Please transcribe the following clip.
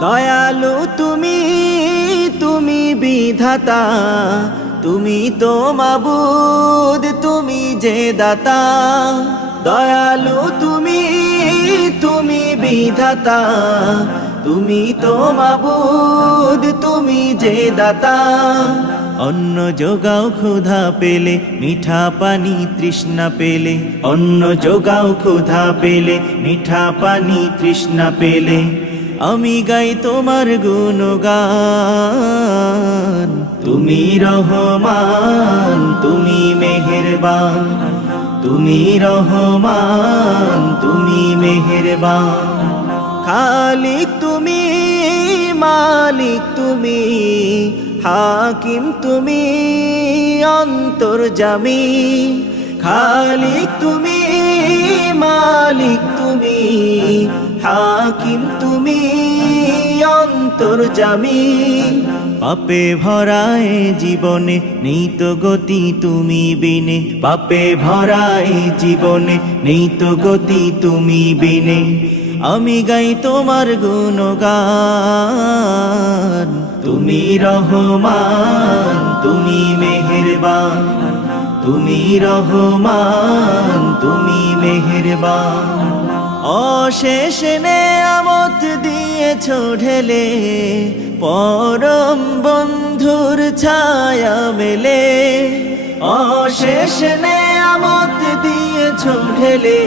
দয়ালু তুমি তুমি বিধাতা, তুমি তো মাবুদ, তুমি যে দাতা। দয়ালু তুমি তুমি বিধাতা, তুমি তো মাবুদ, তুমি যে দাতা। অন্ন যোগাও ক্ষুধা পেলে, মিঠা পানি তৃষ্ণা পেলে। অন্ন যোগাও ক্ষুধা পেলে, মিঠা পানি তৃষ্ণা পেলে। আমি গাই তোমার গুণগান। তুমি রহমান, তুমি মেহেরবান। তুমি রহমান, তুমি মেহেরবান। খালিক তুমি, মালিক তুমি, হাকিম তুমি অন্তর্জামী খালিক তুমি, মালিক তুমি হাকিম তুমি অন্তর্জামী পাপে ভরায় জীবনে নেই তো গতি তুমি বিনে। পাপে ভরায় জীবনে নেই তো গতি তুমি বিনে। আমি গাই তোমার গুণগান, তুমি রহমান, তুমি মেহেরবান। তুমি রহমান, তুমি মেহেরবান। অশেষ নেয়ামত দিয়েছ ঢেলে পরম বন্ধুর ছায়া মেলে। অশেষ নেয়ামত দিয়েছ ঢেলে